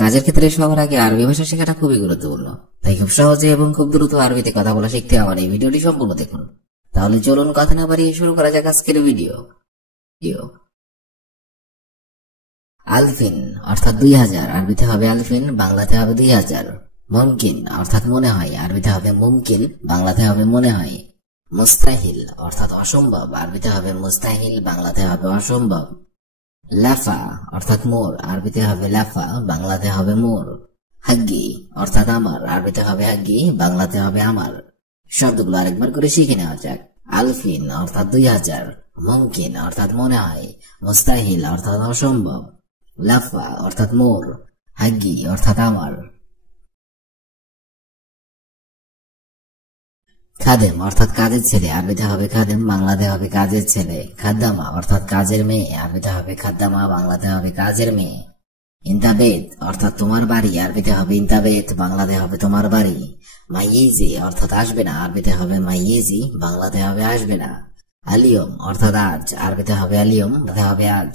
কাজের ক্ষেত্রে সবার আগে আরবি ভাষা শেখাটা খুবই গুরুত্বপূর্ণ, তাই খুব সহজে এবং খুব দ্রুত আরবিতে কথা বলা শিখতে আমার এই ভিডিওটি সম্পূর্ণ দেখুন। তাহলে চলুন কথা না বাড়িয়ে শুরু করা যাক আজকের ভিডিও। আলফিন অর্থাৎ 2000, আরবিতে হবে আলফিন, বাংলাতে হবে 2000। মুমকিন অর্থাৎ মনে হয়, আরবিতে হবে মুমকিন, বাংলাতে হবে মনে হয়। মুস্তাহিল অর্থাৎ অসম্ভব, আরবিতে হবে মুস্তাহিল, বাংলাতে হবে অসম্ভব। লাফা অর্থাৎ মোর, আরবিতে হবে লাফা, বাংলাতে হবে মোর। হাগ্গি অর্থাৎ আমার, আরবিতে হবে হাগ্গি, বাংলাতে হবে আমার। শব্দগুলো আরেকবার করে শিখে নেওয়া যাক। আলফিন অর্থাৎ 2000, মুমকিন অর্থাৎ মনে হয়, মুস্তাহিল অর্থাৎ অসম্ভব, লাফা অর্থাৎ মোর, হাগ্গি অর্থাৎ আমার। খাদেম অর্থাৎ কাজের ছেলে, আরবিতে হবে খাদেম, বাংলাতে হবে কাজের ছেলে। খাদ্দামা অর্থাৎ কাজের মেয়ে, আরবিতে হবে খাদ্দামা, বাংলাতে হবে কাজের মেয়ে। ইন্তাবেত অর্থাৎ তোমার বাড়ি, আরবিতে হবে ইন্তাবেত, বাংলাতে হবে তোমার বাড়ি। মাইয়েজি অর্থাৎ আসবে না, আরবিতে হবে মাইয়েজি, বাংলাতে হবে আসবে না। আলিয়ম অর্থাৎ আজ, আরবিতে হবে আলিয়ম, বাংলাতে হবে আজ।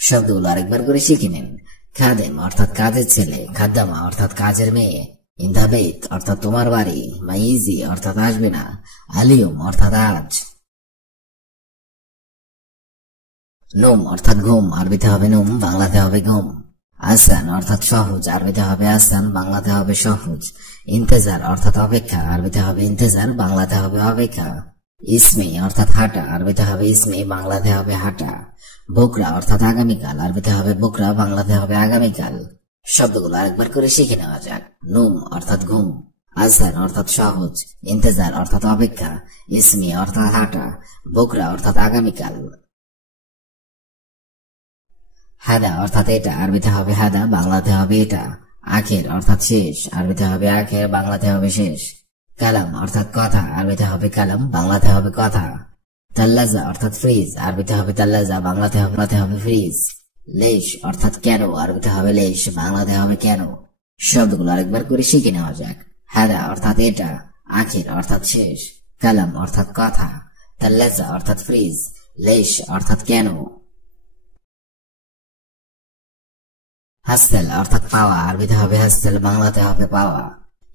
শব্দগুলো আরেকবার করে শিখে নিন। খাদেম অর্থাৎ কাজের ছেলে, খাদ্দামা অর্থাৎ কাজের মেয়ে, ইন্তাবেত অর্থাৎ তোমার বাড়ি, মাইজি অর্থাৎ আসবে না, আলিয়ম অর্থাৎ আজ। নোম অর্থাৎ ঘুম, আরবিতে হবে নোম, বাংলাতে হবে ঘুম। আসান অর্থাৎ সহজ, আরবিতে হবে আসান, বাংলাতে হবে সহজ। ইন্তেজার অর্থাৎ অপেক্ষা, আরবিতে হবে ইন্তেজার, বাংলাতে হবে অপেক্ষা। ইসমি অর্থাৎ হাঁটা, আরবিতে হবে ইসমি, বাংলাতে হবে হাঁটা। বোকরা অর্থাৎ আগামীকাল, আরবিতে হবে বোকরা, বাংলাতে হবে আগামীকাল। শব্দগুলো আরেকবার করে শিখে নেওয়া যাক। নুম অর্থাৎ ঘুম, আসান অর্থাৎ সহজ, ইন্তেজার অর্থাৎ অপেক্ষা, ইসমি অর্থাৎ হাঁটা, বোকরা অর্থাৎ আগামীকাল। হাদা অর্থাৎ এটা, আরবিতে হবে হাদা, বাংলাতে হবে এটা। আখের অর্থাৎ শেষ, আরবিতে হবে আখের, বাংলাতে হবে শেষ। কালাম অর্থাৎ কথা, আরবিতে হবে কালাম, বাংলাতে হবে কথা। তাল্লাজা অর্থাৎ ফ্রিজ, আরবিতে হবে তাল্লাজা, বাংলাতে হবে ফ্রিজ। লেশ অর্থাৎ কেন, আরবিতে হবে লেশ, বাংলাতে হবে কেন। শব্দগুলো আরেকবার করে শিখে নেওয়া যাক। হাদা অর্থাৎ এটা, আখের অর্থাৎ শেষ, কালাম অর্থাৎ কথা, তাল্লাজা অর্থাৎ ফ্রিজ, লেশ অর্থাৎ কেন। হাসতেল অর্থাৎ পাওয়া, আরবিতে হবে হাসতেল, বাংলাতে হবে পাওয়া।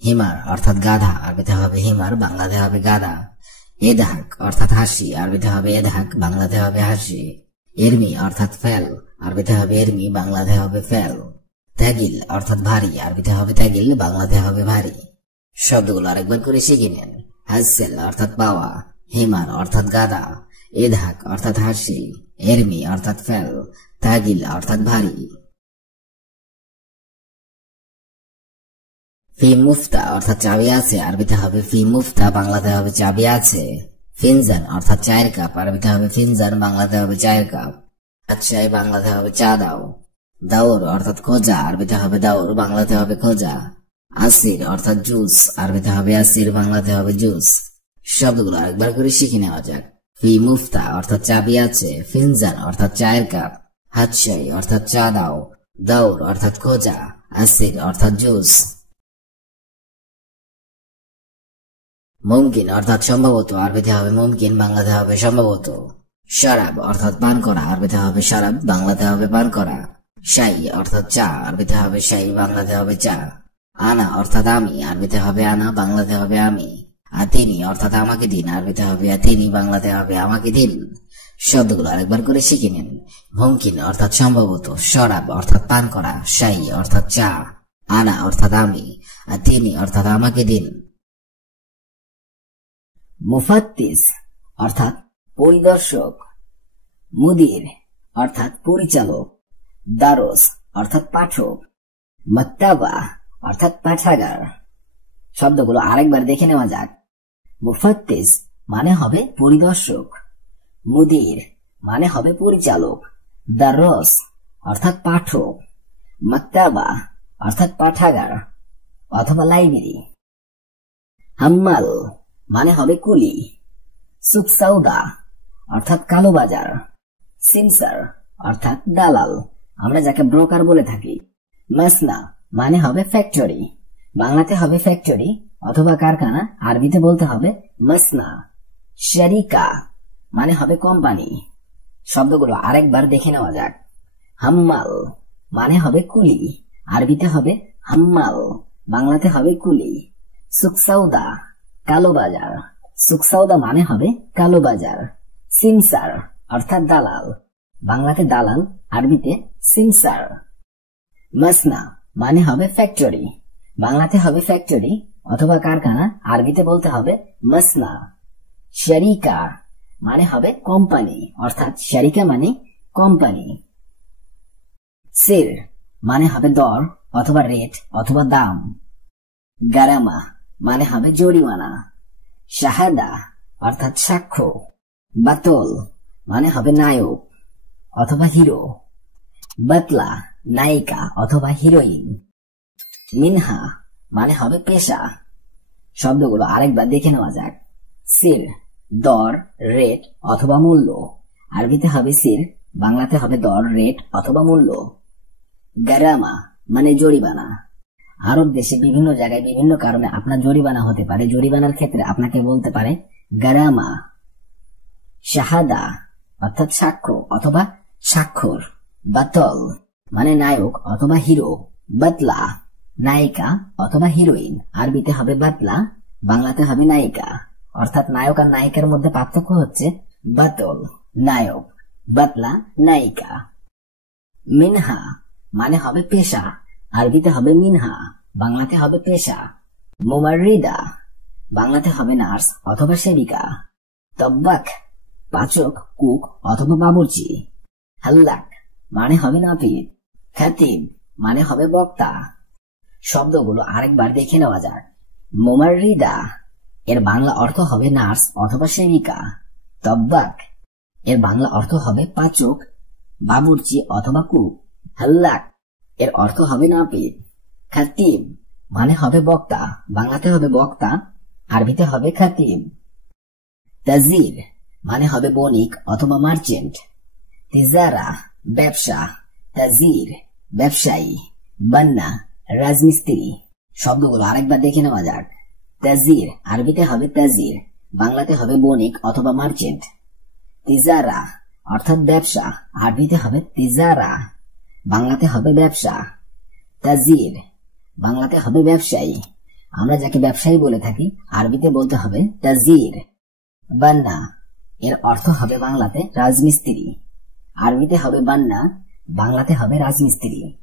হিমার অর্থাৎ গাধা, আরবিতে হবে হিমার, বাংলাতে হবে গাধা। এদাহাক অর্থাৎ হাসি, আরবিতে হবে এদাহাক, বাংলাতে হবে হাসি। এরমি অর্থাৎ ফেল, আরবিতে হবে এরমি, বাংলাতে হবে ফেল। ত্যাগিল অর্থাৎ ভারী, আরবিতে হবে ত্যাগিল, বাংলাতে হবে ভারী। শব্দগুলো আরেকবার করে শিখে নেন। হাসেল অর্থাৎ পাওয়া, হিমার অর্থাৎ গাধা, এদাহাক অর্থাৎ হাসি, এরমি অর্থাৎ ফেল, ত্যাগিল অর্থাৎ ভারী। ফি মুফতা অর্থাৎ চাবি আছে, আরবিতে হবে ফি মুফতা, বাংলাতে হবে চাবি আছে। ফিনজান অর্থাৎ চায়ের কাপ, আরবিতে হবে ফিনজান, বাংলাতে হবে চায়ের কাপ। আচ্ছা, বাংলাতে হবে চা দাও। দাওর অর্থাৎ খোঁজা, আরবিতে হবে দাওর, বাংলাতে হবে খোঁজা। আসির অর্থাৎ জুস, আরবিতে হবে আসির, বাংলাতে হবে জুস। শব্দগুলো আরেকবার করে শিখে নেওয়া যাক। ফি মুফতা অর্থাৎ চাবি আছে, ফিনজান অর্থাৎ চায়ের কাপ, হাতশাই অর্থাৎ চা দাও, দাওর অর্থাৎ খোঁজা, আসির অর্থাৎ জুস। মুমকিন অর্থাৎ সম্ভবত, আরবিতে হবে মুমকিন, বাংলাতে হবে সম্ভবত। শরাব অর্থাৎ পান করা, আরবিতে হবে শরাব, বাংলাতে হবে পান করা। শাই অর্থাৎ চা, আরবিতে হবে শাই, বাংলাতে হবে চা। আনা অর্থাৎ আমি, আরবিতে হবে আনা, বাংলাতে হবে আমি। আতিনি অর্থাৎ আমাকে দিন, আরবিতে হবে আতিনি, বাংলাতে হবে আমাকে দিন। শব্দগুলো আরেকবার করে শিখে নিন। মুমকিন অর্থাৎ সম্ভবত, শরাব অর্থাৎ পান করা, শাই অর্থাৎ চা, আনা অর্থাৎ আমি, আতিনি অর্থাৎ আমাকে দিন। মুফাত্তিস অর্থাৎ পরিদর্শক। মুদির অর্থাৎ পরিচালক। দারস অর্থাৎ পাঠক। মাক্তাবা অর্থাৎ পাঠাগার। শব্দগুলো আরেকবার দেখে নেওয়া যাক। মুফাত্তিস মানে হবে পরিদর্শক, মুদির মানে হবে পরিচালক, দারস অর্থাৎ পাঠক, মাক্তাবা অর্থাৎ পাঠাগার অথবা লাইব্রেরি। হাম্মাল মানে হবে কুলি, সুক সাউদা অর্থাৎ কালো বাজার, সিমসার অর্থাৎ দালাল, আমরা যাকে ব্রোকার বলে থাকি। মাসনা মানে হবে ফ্যাক্টরি, বাংলাতে হবে ফ্যাক্টরি অথবা কারখানা, আরবিতে বলতে হবে মাসনা। শারিকা মানে হবে কোম্পানি। শব্দগুলো আরেকবার দেখে নেওয়া যাক। হাম্মাল মানে হবে কুলি, আরবিতে হবে হাম্মাল, বাংলাতে হবে কুলি। সুকসাউদা, কালো বাজার, সুকসাউদা মানে হবে কালো বাজার। সিমসার অর্থাৎ দালাল, বাংলাতে দালাল, আরবিতে সিমসার। মাসনা মানে হবে ফ্যাক্টরি, বাংলাতে হবে ফ্যাক্টরি অথবা কারখানা, আরবিতে বলতে হবে মাসনা। শরিকা মানে হবে কোম্পানি, অর্থাৎ শরিকা মানে কোম্পানি। সির মানে হবে দর অথবা রেট অথবা দাম। গারামা মানে হবে জরিমানা। শাহাদা অর্থাৎ সাক্ষ্য। বাতল মানে হবে নায়ক অথবা হিরো। বাতলা নায়িকা অথবা হিরোইন। মিনহা মানে হবে পেশা। শব্দগুলো আরেকবার দেখে নেওয়া যাক। সির দর, রেট অথবা মূল্য, আরবিতে হবে সির, বাংলাতে হবে দর, রেট অথবা মূল্য। গারামা মানে জরিমানা। আরব দেশে বিভিন্ন জায়গায় বিভিন্ন কারণে আপনার জরিমানা হতে পারে, জরিমানার ক্ষেত্রে আপনাকে বলতে পারে গারামা। শাহাদা অর্থাৎ সাক্ষ্য অথবা স্বাক্ষর। বাতল মানে নায়ক অথবা হিরো। বাতলা নায়িকা অথবা হিরোইন, আরবিতে হবে বাতলা, বাংলাতে হবে নায়িকা। অর্থাৎ নায়ক আর নায়িকার মধ্যে পার্থক্য হচ্ছে বাতল নায়ক, বাতলা নায়িকা। মিনহা মানে হবে পেশা, আরবিতে হবে মিনহা, বাংলাতে হবে পেশা। মুমাররিদা বাংলাতে হবে নার্স অথবা সেবিকা। তব্বাক পাচক, কুক অথবা বাবুর্চি। হাল্লাক মানে হবে নাপিত। খাতিব মানে হবে বক্তা। শব্দগুলো আরেকবার দেখে নেওয়া যাক। মুমাররিদা এর বাংলা অর্থ হবে নার্স অথবা সেবিকা। তব্বাক এর বাংলা অর্থ হবে পাচক, বাবুর্চি অথবা কুক। হাল্লাক এর অর্থ হবে নাপিত। খাতিব মানে হবে বক্তা, বাংলাতে হবে বক্তা, আরবিতে হবে খাতিব। তাজির মানে হবে বণিক অথবা মার্চেন্ট। তিজারা ব্যবসা, তাজির ব্যবসায়ী। বান্না রাজমিস্ত্রি। শব্দগুলো আরেকবার দেখে নেওয়া যাক। তাজির আরবিতে হবে তাজির, বাংলাতে হবে বণিক অথবা মার্চেন্ট। তিজারা অর্থাৎ ব্যবসা, আরবিতে হবে তিজারা, বাংলাতে হবে ব্যবসা। তাজির বাংলাতে হবে ব্যবসায়ী, আমরা যাকে ব্যবসায়ী বলে থাকি আরবিতে বলতে হবে তাজির। বান্না এর অর্থ হবে বাংলাতে রাজমিস্ত্রি, আরবিতে হবে বান্না, বাংলাতে হবে রাজমিস্ত্রি।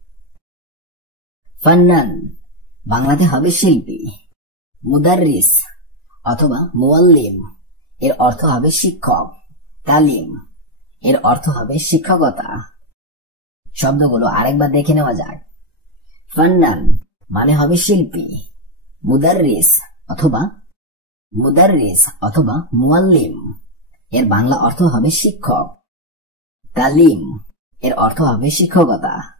ফান্নান বাংলাতে হবে শিল্পী। মুদাররিস অথবা মুআল্লিম এর অর্থ হবে শিক্ষক। তালিম এর অর্থ হবে শিক্ষকতা। শব্দগুলো আরেকবার দেখে নেওয়া যাক। ফান্নান মানে হবে শিল্পী। মুদাররিস অথবা মুআল্লিম এর বাংলা অর্থ হবে শিক্ষক। তালিম এর অর্থ হবে শিক্ষকতা।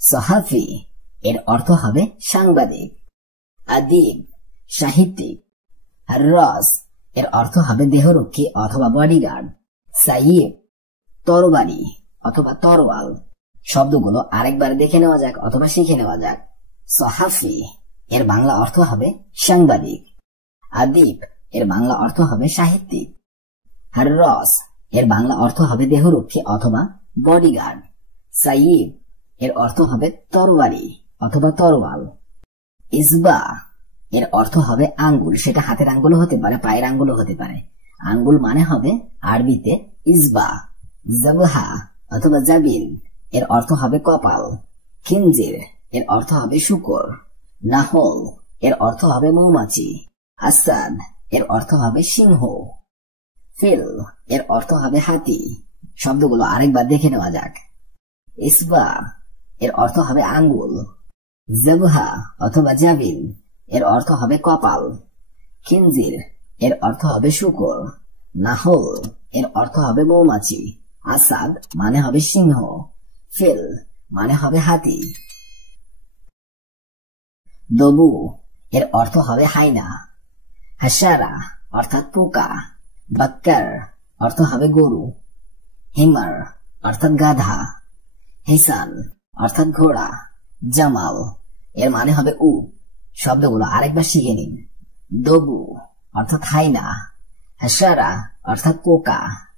সহাফি এর অর্থ হবে সাংবাদিক। আদিব সাহিত্যিক। হার্রাস এর অর্থ হবে দেহরক্ষী অথবা বডিগার্ড। সাইয়িব তরবারি অথবা তরোয়াল। শব্দগুলো আরেকবার দেখে নেওয়া যাক অথবা শিখে নেওয়া যাক। সহাফি এর বাংলা অর্থ হবে সাংবাদিক। আদিব এর বাংলা অর্থ হবে সাহিত্যিক। হার্রাস এর বাংলা অর্থ হবে দেহরক্ষী অথবা বডিগার্ড। সাইয়িব এর অর্থ হবে তরবারি অথবা তরোয়াল। ইসবা এর অর্থ হবে আঙ্গুল, সেটা হাতের আঙ্গুল হতে পারে, পায়ের আঙ্গুল হতে পারে। আঙ্গুল মানে হবে আরবিতে ইসবা। জাবহা অথবা জাবিন এর অর্থ হবে কপাল। খিনজির এর অর্থ হবে শূকর। নাহল এর অর্থ হবে মৌমাছি। আসাদ এর অর্থ হবে সিংহ। ফিল এর অর্থ হবে হাতি। শব্দগুলো আরেকবার দেখে নেওয়া যাক। ইসবা এর অর্থ হবে আঙ্গুল। জাবহা অথবা জাবিন এর অর্থ হবে কপাল। খিনজির এর অর্থ হবে শূকর। নাহল এর অর্থ হবে মৌমাছি। আসাদ মানে হবে সিংহ। ফিল মানে হবে হাতি। দবু এর অর্থ হবে হাইনা। হাসারা অর্থাৎ পোকা। বাক্কার অর্থ হবে গরু। হিমার অর্থাৎ গাধা। হিসান অর্থাৎ ঘোড়া। জামাল এর মানে হবে উট। শব্দগুলো আরেকবার শিখে নিন। দবু অর্থাৎ হাইনা। হাসারা অর্থাৎ পোকা।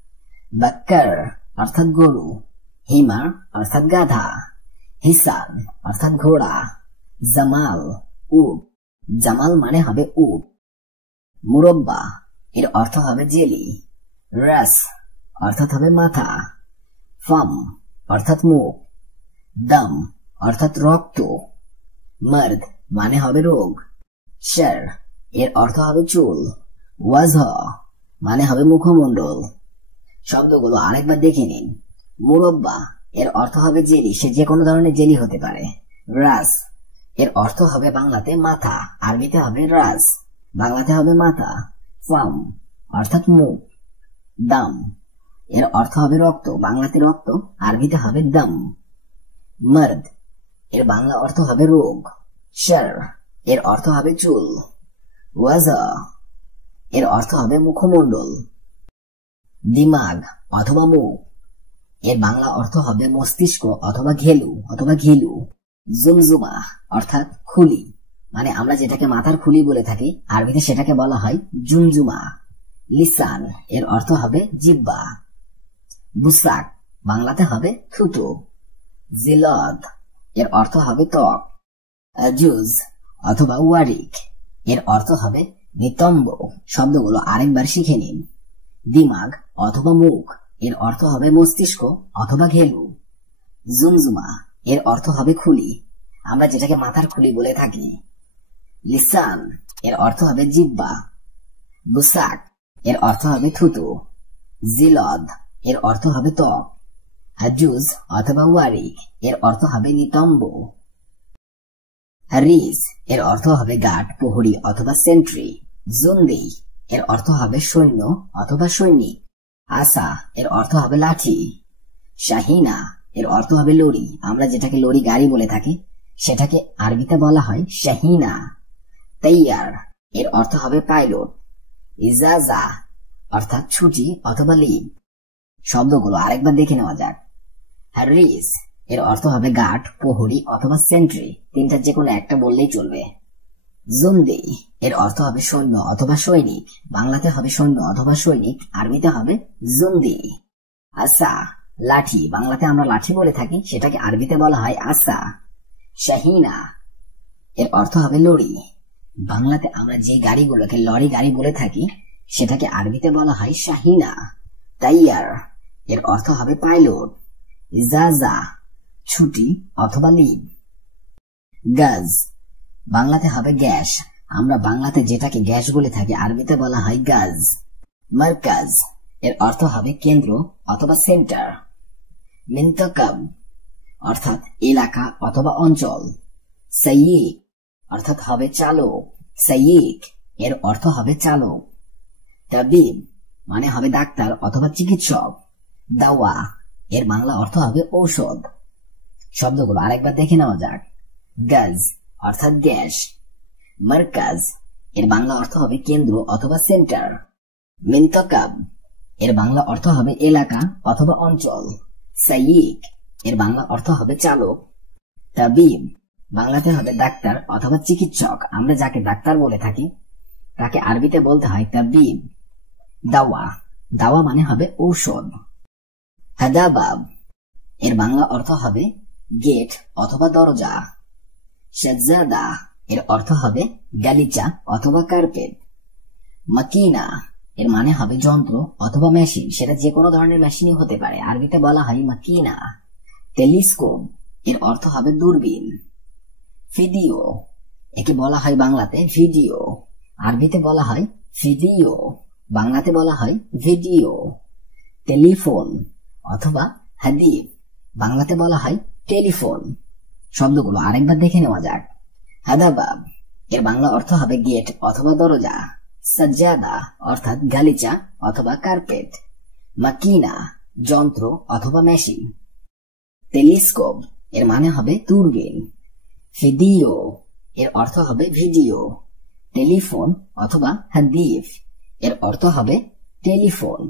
বাক্কার অর্থাৎ গরু। হিমার অর্থাৎ গাধা। হিসান অর্থাৎ ঘোড়া, জামাল উট, জামাল মানে হবে উট। মুরব্বা এর অর্থ হবে জেলি, রাস অর্থাৎ হবে মাথা, ফাম অর্থাৎ মুখ, দম অর্থাৎ রক্ত, মর্দ মানে হবে রোগ, শর এর অর্থ হবে চুল, ওয়াজহ মানে হবে মুখমণ্ডল। শব্দগুলো আরেকবার দেখে নিন। মুরব্বা এর অর্থ হবে জেলি, সে যে কোনো ধরনের জেলি হতে পারে। রাস এর অর্থ হবে বাংলাতে মাথা, আরবিতে হবে রাস, বাংলাতে হবে মাথা। ফাম অর্থাৎ মুখ। দাম এর অর্থ হবে রক্ত, বাংলাতে রক্ত, আরবিতে হবে দম। মর্দ এর বাংলা অর্থ হবে রোগ। শর এর অর্থ হবে চুল। ওয়াজা এর অর্থ হবে মুখমণ্ডল। দিমাগ অথবা মুখ এর বাংলা অর্থ হবে মস্তিষ্ক অথবা ঘেলু অথবা ঘিলু। জুমজুমা অর্থাৎ খুলি, মানে আমরা যেটাকে মাথার খুলি বলে থাকি, আরবিতে সেটাকে বলা হয় জুমজুমা। লিসান এর অর্থ হবে জিহ্বা। বুসাক বাংলাতে হবে থুতু। জিলদ এর অর্থ হবে ত্বক। আজুজ অথবা ওয়ারিক এর অর্থ হবে নিতম্ব। শব্দগুলো আরেকবার শিখে নিন। দিমাগ অথবা মুখ এর অর্থ হবে মস্তিষ্ক অথবা ঘেলু। জুমজুমা এর অর্থ হবে খুলি, আমরা যেটাকে মাথার খুলি বলে থাকি। লিসান এর অর্থ হবে জিহ্বা। বুসাক এর অর্থ হবে থুতু। জিলদ এর অর্থ হবে ত্বক। আজুজ অথবা ওয়ারিক এর অর্থ হবে নিতম্ব। হারিস এর অর্থ হবে গার্ড, প্রহরী অথবা সেন্ট্রি। জুন্দি এর অর্থ হবে সৈন্য অথবা সৈনিক। আসা এর অর্থ হবে লাঠি। শাহিনা এর অর্থ হবে লরি, আমরা যেটাকে লরি গাড়ি বলে থাকি সেটাকে আরবিতে বলা হয় শাহিনা। তাইয়ার এর অর্থ হবে পাইলট। ইজাজা অর্থাৎ ছুটি অথবা লিভ। শব্দগুলো আরেকবার দেখে নেওয়া যাক। হারিস এর অর্থ হবে গার্ড, প্রহরী অথবা সেন্ট্রি, তিনটার যে কোনো একটা বললেই চলবে। জুন্দি এর অর্থ হবে সৈন্য অথবা সৈনিক, বাংলাতে হবে সৈন্য অথবা সৈনিক, আরবিতে হবে জুন্দি। আসা লাঠি, বাংলাতে আমরা লাঠি বলে থাকি, সেটাকে আরবিতে বলা হয় আসা। শাহিনা এর অর্থ হবে লরি, বাংলাতে আমরা যে গাড়িগুলোকে লরি গাড়ি বলে থাকি সেটাকে আরবিতে বলা হয় শাহিনা। তাইয়ার এর অর্থ হবে পাইলট। ইজাজা ছুটি অথবা লিভ। গাজ বাংলাতে হবে গ্যাস, আমরা বাংলাতে যেটাকে গ্যাস বলে থাকি আরবিতে বলা হয় গাজ। মারকাজ এর অর্থ হবে কেন্দ্র অথবা সেন্টার। মিন্তকাব অর্থাৎ এলাকা অথবা অঞ্চল। সাইয়িক অর্থাৎ হবে চালক, সাইয়িক এর অর্থ হবে চালক। তাবিব মানে হবে ডাক্তার অথবা চিকিৎসক। দাওয়া এর বাংলা অর্থ হবে ঔষধ। শব্দগুলো আরেকবার দেখে নেওয়া যাক। গাজ অর্থাৎ গ্যাস। মারকাজ এর বাংলা অর্থ হবে কেন্দ্র অথবা সেন্টার। মিন্তকাব এর বাংলা অর্থ হবে এলাকা অথবা অঞ্চল। সাইয়িক এর বাংলা অর্থ হবে চালক। তাবিব বাংলাতে হবে ডাক্তার অথবা চিকিৎসক, আমরা যাকে ডাক্তার বলে থাকি তাকে আরবিতে বলতে হয় তাবিব। দাওয়া, দাওয়া মানে হবে ঔষধ। হাদাবাব এর বাংলা অর্থ হবে গেট অথবা দরজা। সাজ্জাদা এর অর্থ হবে গালিচা অথবা কার্পেট। মাকিনা এর মানে হবে যন্ত্র অথবা মেশিন, সেটা যে কোনো ধরনের মেশিনই হতে পারে, আরবিতে বলা হয় মাকিনা। টেলিস্কোপ এর অর্থ হবে দূরবীন। ভিডিও একে বলা হয় বাংলাতে ভিডিও, আরবিতে বলা হয় ভিডিও, বাংলাতে বলা হয় ভিডিও। টেলিফোন অথবা হাদিব, বাংলাতে বলা হয় টেলিফোন। শব্দগুলো আরেকবার দেখে নেওয়া যাক। হাদাবাব এর বাংলা অর্থ হবে গেট অথবা দরজা। সাজ্জাদা অর্থাৎ গালিচা অথবা কার্পেট। মাকিনা যন্ত্র অথবা মেশিন। টেলিস্কোপ এর মানে হবে দূরবীন। ভিডিও এর অর্থ হবে ভিডিও। টেলিফোন অথবা হাদিব এর অর্থ হবে টেলিফোন।